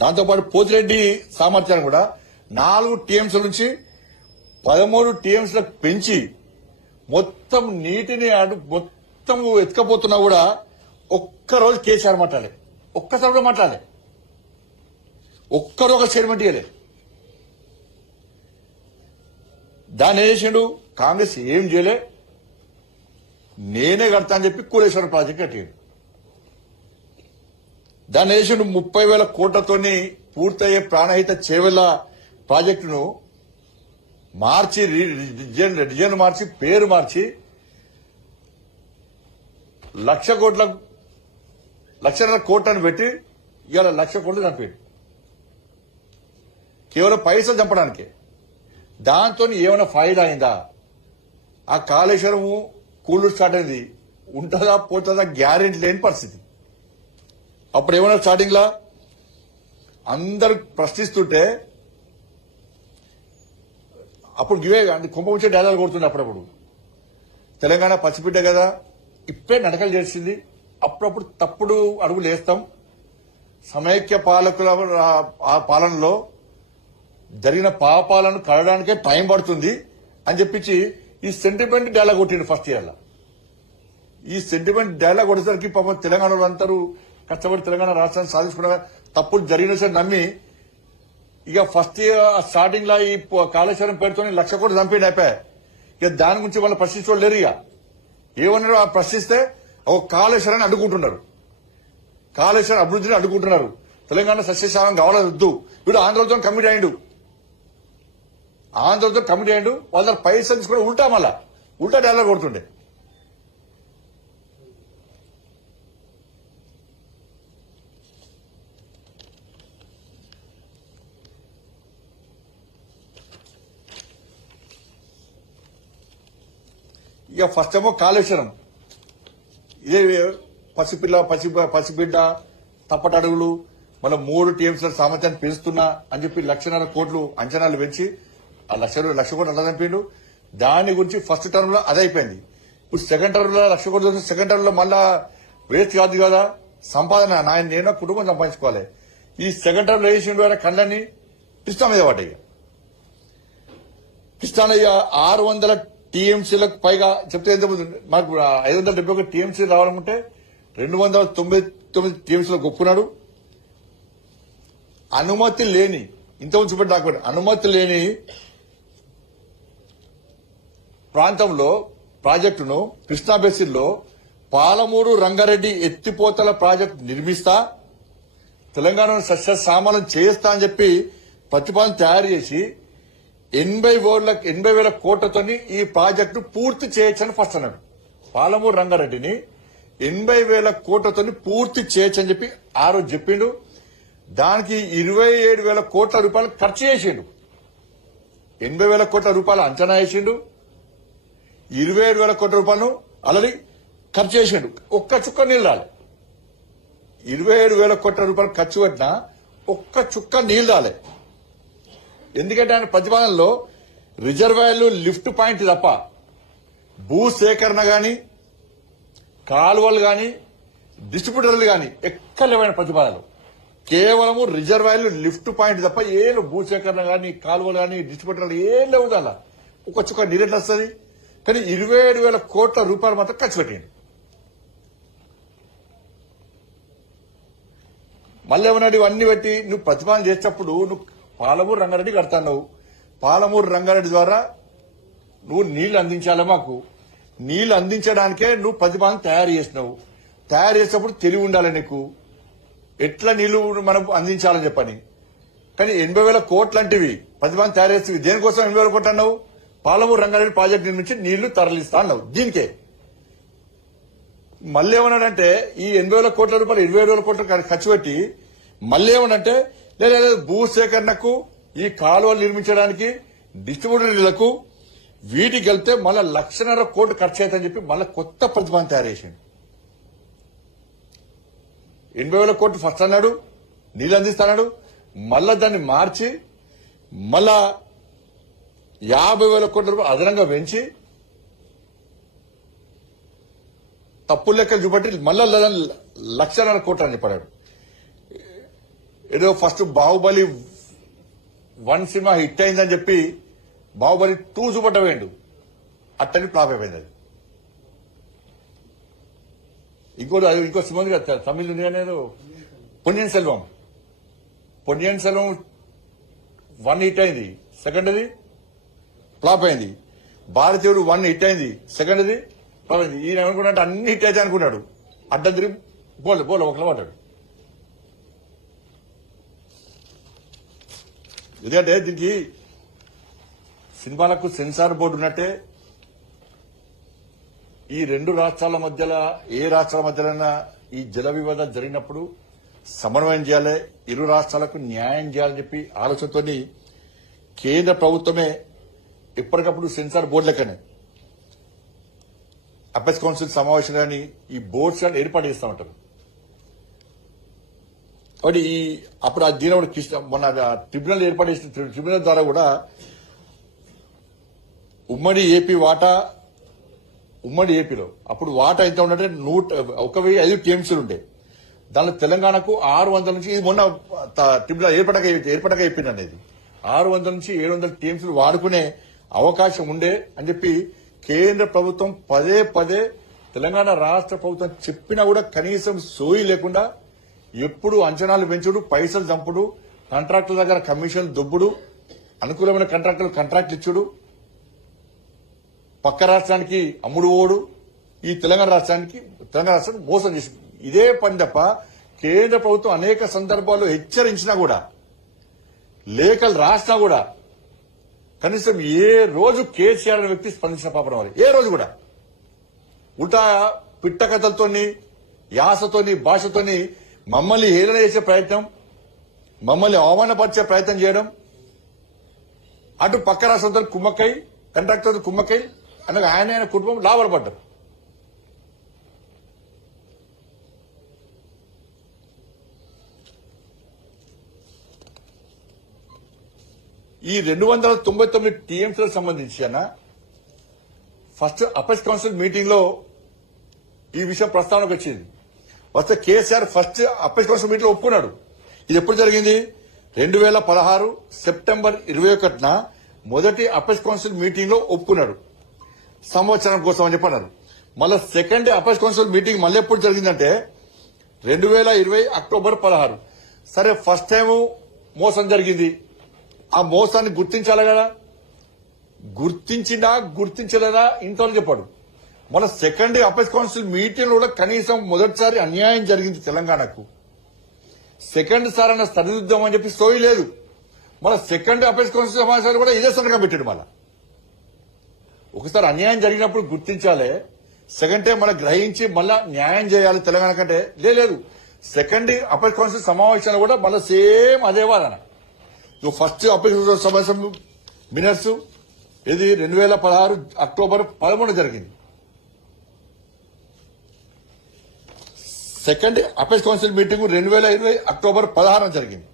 దాంతోపాటు పోతిరెడ్డి సామర్థ్యాన్ని కూడా 4 టీఎంసీల నుంచి 13 టీఎంసీలకు పెంచి మొత్తం నీటిని మొత్తం ఎత్తుకపోతున్నా కూడా ఒక్కరోజు కేసీఆర్ మాట్లాడే, ఒక్కసారి కూడా మాట్లాడే, ఒక్కరు ఒక స్టేట్మెంట్ ఇవ్వలేదు. దాన్ని ఏం చేసిండు? కాంగ్రెస్ ఏం చేయలే, నేనే కడతా అని చెప్పి కూలేశ్వరం ప్రాజెక్ట్ కట్టాడు. దాన్ని వేసిండు 30,000 కోట్లతోని పూర్తయ్యే ప్రాణహిత చేవెళ్ల ప్రాజెక్టును మార్చి డిజైన్ మార్చి పేరు మార్చి 1,00,00,000 కోట్లను పెట్టి ఇవాళ 1,00,000 కోట్లు చంపాడు. కేవలం పైసలు చంపడానికి. దాంతో ఏమైనా ఫాయిదా అయిందా? ఆ కాళేశ్వరము కూలు స్టార్ట్ అయింది, ఉంటుందా పోతుందా గ్యారెంటీ లేని పరిస్థితి. అప్పుడు ఏమన్నా స్టార్టింగ్ లా అందరు ప్రశ్నిస్తుంటే అప్పుడు గివే కుంభముచ్చే డైలాగ్ కొడుతుండే. అప్పుడప్పుడు తెలంగాణ పసిబిడ్డ కదా, ఇప్పుడే నడకలు చేసింది, అప్పుడప్పుడు తప్పుడు అడుగులు వేస్తాం, సమైక్య పాలకుల ఆ పాలనలో జరిగిన పాపాలను కడడానికే టైం పడుతుంది అని చెప్పించి ఈ సెంటిమెంట్ డైలాగ్ కొట్టిండు ఫస్ట్ ఇయర్. ఈ సెంటిమెంట్ డైలాగ్ కొట్టేసరికి పాపం తెలంగాణలో అందరూ కష్టపడి తెలంగాణ రాష్ట్రాన్ని సాధించుకున్న తప్పులు జరిగిన సరే నమ్మి ఇక ఫస్ట్ ఇయర్ స్టార్టింగ్ లా ఈ కాళేశ్వరం పేరుతో 1,00,000 కోట్లు చంపేయండి అయిపోయా. ఇక దాని గురించి వాళ్ళు ప్రశ్నించడం లేరు. ఇక ఏమన్నారో ఆ ప్రశ్నిస్తే ఒక కాళేశ్వరాన్ని అడ్డుకుంటున్నారు, కాళేశ్వరం అభివృద్ధిని అడ్డుకుంటున్నారు, తెలంగాణ సస్యశాలం కావాలొద్దు. వీడు ఆంధ్రతో కమిటీ అయ్యిండు, ఆంధ్రతో కమిటీ అయ్యిండు. వాళ్ళ పైసలు తీసుకుని ఉల్టా డైలాగ్ కొడుతుండే. ఇక ఫస్ట్ ఏమో కాళేశ్వరం ఇదే పసిబిడ్డ తప్పటడుగులు, మళ్ళీ 3 టీఎంసీల సామర్థ్యాన్ని పెంచుతున్నా అని చెప్పి 1,00,000 కోట్లు అంచనాలు పెంచి ఆ 1,00,000 కోట్లు అలా చంపిండు. దాని గురించి ఫస్ట్ టర్మ్ లో అదే అయిపోయింది. ఇప్పుడు సెకండ్ టర్మ్ లో 1,00,000 కోట్లు, సెకండ్ టర్మ్ లో మళ్ళా వేస్ట్ కాదు కదా సంపాదన, నేను కుటుంబం సంపాదించుకోవాలి. ఈ సెకండ్ టర్మ్ లో వేసిండు కళ్ళని కృష్ణా మీద పడ్డాయి. కృష్ణాలో 600 టీఎంసీలకు పైగా చెప్తే ఎంత మనకు 571 టీఎంసీ రావాలనుకుంటే 299 టీఎంసీలకు ఒప్పుకున్నాడు. అనుమతి లేని ఇంత ఉంచిపెట్టి డాక్యుమెంట్ అనుమతి లేని ప్రాంతంలో ప్రాజెక్టును కృష్ణా బేసిన్లో పాలమూరు రంగారెడ్డి ఎత్తిపోతల ప్రాజెక్టు నిర్మిస్తా, తెలంగాణను సస్యశ్యామలం చేస్తా అని చెప్పి ప్రతిపాదన తయారు చేసి 80,000 కోట్లతో ఈ ప్రాజెక్టు పూర్తి చేయొచ్చని ఫస్ట్ అన్నాడు. పాలమూరు రంగారెడ్డిని 80,000 కోట్లతో పూర్తి చేయొచ్చని చెప్పి ఆ రోజు చెప్పిండు. దానికి 27,000 కోట్ల రూపాయలు ఖర్చు చేసిండు. 80,000 కోట్ల రూపాయలు అంచనా వేసిండు, 27,000 కోట్ల రూపాయలను ఆల్రెడీ ఖర్చు చేసిండు. ఒక్క చుక్క నీళ్ళు రాలే. 27,000 కోట్ల రూపాయలు ఖర్చు పెట్టినా ఒక్క చుక్క నీళ్ళు రాలే. ఎందుకంటే ఆయన ప్రతిపాదనలో రిజర్వాయర్లు లిఫ్ట్ పాయింట్ తప్ప భూసేకరణ గాని కాలువలు గాని డిస్ట్రిబ్యూటర్లు గాని ఎక్కలేవైన ప్రతిపాదనలు కేవలము రిజర్వాయర్లు లిఫ్ట్ పాయింట్ తప్ప ఏం భూసేకరణ గాని కాలువలు గాని డిస్ట్రిబ్యూటర్లు ఏం లేవు కదా. ఒక చుక్క నీరెట్ వస్తుంది. కానీ 27,000 కోట్ల రూపాయలు మాత్రం ఖర్చు పెట్టింది. మళ్ళీ ఏమన్నాడు? ఇవన్నీ పెట్టి నువ్వు ప్రతిపాదన చేసేటప్పుడు నువ్వు పాలమూరు రంగారెడ్డి కడతావు, పాలమూరు రంగారెడ్డి ద్వారా నువ్వు నీళ్లు అందించాలి, మాకు నీళ్లు అందించడానికే నువ్వు ప్రతిపాదన తయారు చేసినావు. తయారు చేసేటప్పుడు తెలివి ఉండాలి నీకు, ఎట్లా నీళ్లు మనం అందించాలని చెప్పని. కానీ 80,000 కోట్లు అంటివి ప్రతిపాదన తయారు చేస్తే దేనికోసం 80,000 కోట్లు అన్నావు? పాలమూరు రంగారెడ్డి ప్రాజెక్టు నిర్మించి నీళ్లు తరలిస్తా అన్నావు. దీనికే మళ్ళీ ఏమన్నాడంటే ఈ 80,000 కోట్ల రూపాయలు 27,000 కోట్లు ఖర్చు పెట్టి మళ్ళీ ఏమనంటే లేదు భూసేకరణకు ఈ కాలువలు నిర్మించడానికి డిస్ట్రిబ్యూటర్లకు వీటికి వెళ్తే మళ్ళీ 1,00,000 కోట్లు ఖర్చు అవుతుందని చెప్పి మళ్ళీ కొత్త ప్రతిపాదన తయారు చేసిండు. 80,000 కోట్లు ఫస్ట్ అన్నాడు, నీళ్ళు అందిస్తాడు. మళ్ళా దాన్ని మార్చి మళ్ళా 50,000 కోట్ల రూపాయలు అదనంగా పెంచి తప్పులు లెక్కలు చూపట్టి మళ్ళా 1,00,000 కోట్లు అని చెప్పాడు. ఏదో ఫస్ట్ బాహుబలి 1 సినిమా హిట్ అయిందని చెప్పి బాహుబలి 2 చూపట్టవేయండు, అట్టని ఫ్లాప్ అయిపోయింది అది. ఇంకో సినిమా ఉంది కదా తమిళ ఉంది కానీ పొన్నియిన్ సెల్వం 1 హిట్ అయింది, సెకండ్ అది ఫ్లాప్ అయింది. భారతీయుడు 1 హిట్ అయింది, సెకండ్ అది ఫ్లాప్ అయింది. ఈయన ఏమనుకున్నాడు, అన్ని హిట్ అయితే అనుకున్నాడు, అడ్డం తిరిగి బోల్ ఒకలా పడ్డాడు. ఎందుకంటే దీనికి సినిమాలకు సెన్సార్ బోర్డు ఉన్నట్టే ఈ రెండు రాష్ట్రాల మధ్యలో ఏ రాష్ట్రాల మధ్యలైనా ఈ జల వివాదం జరిగినప్పుడు సమన్వయం చేయాలి, ఇరు రాష్ట్రాలకు న్యాయం చేయాలని చెప్పి ఆలోచనతో కేంద్ర ప్రభుత్వమే ఎప్పటికప్పుడు సెన్సార్ బోర్డు లెక్కనే అపెక్స్ కౌన్సిల్ సమావేశం కానీ ఈ బోర్డ్స్ కానీ ఏర్పాటు చేస్తూ ఉంటారు. కాబట్టి అప్పుడు దీని మొన్న ట్రిబ్యునల్ ఏర్పాటు చేసిన ట్రిబ్యునల్ ద్వారా కూడా ఉమ్మడి ఏపీలో అప్పుడు వాటా ఎంత ఉందంటే 1,005 టీఎంసీలు ఉండే. దానిలో తెలంగాణకు 600 నుంచి, ఇది మొన్న ట్రిబ్యునల్ ఏర్పడక అయిపోయింది అనేది, 600 నుంచి 700 టీఎంసీలు వాడుకునే అవకాశం ఉండే అని చెప్పి కేంద్ర ప్రభుత్వం పదే తెలంగాణ రాష్ట్ర ప్రభుత్వం చెప్పినా కూడా కనీసం సోయి లేకుండా ఎప్పుడు అంచనాలు పెంచుడు, పైసలు చంపుడు, కాంట్రాక్టుల దగ్గర కమిషన్లు దొబ్బుడు, అనుకూలమైన కాంట్రాక్టులు కాంట్రాక్ట్లు ఇచ్చుడు, పక్క రాష్ట్రానికి అమ్ముడు ఓడు, ఈ తెలంగాణ రాష్ట్రానికి మోసం చేసి ఇదే పని తప్ప కేంద్ర ప్రభుత్వం అనేక సందర్భాల్లో హెచ్చరించినా కూడా, లేఖలు రాసినా కూడా కనీసం ఏ రోజు కేసీఆర్ అనే వ్యక్తి స్పందించిన పాపడం వారు ఏ రోజు కూడా ఉల్టా పిట్ట కథలతోని, యాసతోని, భాషతోని మమ్మల్ని హేళన చేసే ప్రయత్నం, మమ్మల్ని అవమానపరిచే ప్రయత్నం చేయడం, అటు పక్క రాష్ట్రంతో కుమ్మక్కై, కాంట్రాక్టర్తో కుమ్మక్కై అనగా ఆయన కుటుంబం లాభపడ్డారు. ఈ 299 టీఎంసీలకు సంబంధించి ఫస్ట్ అపెక్స్ కౌన్సిల్ మీటింగ్ లో ఈ విషయం ప్రస్తావనకు వచ్చింది. వస్తే KCR first apex council meeting లో ఒప్పుకున్నాడు. ఇది ఎప్పుడు జరిగింది? 2016 సెప్టెంబర్ 21న మొదటి అపెక్స్ కౌన్సిల్ మీటింగ్ లో ఒప్పుకున్నాడు, సంవత్సరం కోసం అని చెప్పన్నారు. మళ్ళీ సెకండ్ అపెక్స్ కౌన్సిల్ మీటింగ్ మళ్ళీ ఎప్పుడు జరిగిందంటే 2020 అక్టోబర్ 16. సరే, ఫస్ట్ టైం మోసం జరిగింది, ఆ మోసాన్ని గుర్తించాలి కదా, గుర్తించలేదా ఇంతవరకు చెప్పాడు. మన సెకండ్ అపెక్స్ కౌన్సిల్ మీటింగ్ కూడా కనీసం మొదటిసారి అన్యాయం జరిగింది తెలంగాణకు, సెకండ్ సార్ అన్న సరిదిద్దాం అని చెప్పి సోయి లేదు. మన సెకండ్ అపెక్స్ కౌన్సిల్ సమావేశాలు కూడా ఇదే సందర్భంగా పెట్టాడు. మళ్ళా ఒకసారి అన్యాయం జరిగినప్పుడు గుర్తించాలి, సెకండ్ టైం మళ్ళీ గ్రహించి మళ్ళా న్యాయం చేయాలి తెలంగాణ కంటే లేదు. సెకండ్ అపెక్స్ కౌన్సిల్ సమావేశాలు కూడా మళ్ళీ సేమ్ అదే వాదన. ఫస్ట్ అపెక్స్ సమావేశం మినిట్స్ ఇది 2016 అక్టోబర్ 13 జరిగింది. Second apex council meeting 2020 October 16 జరిగింది.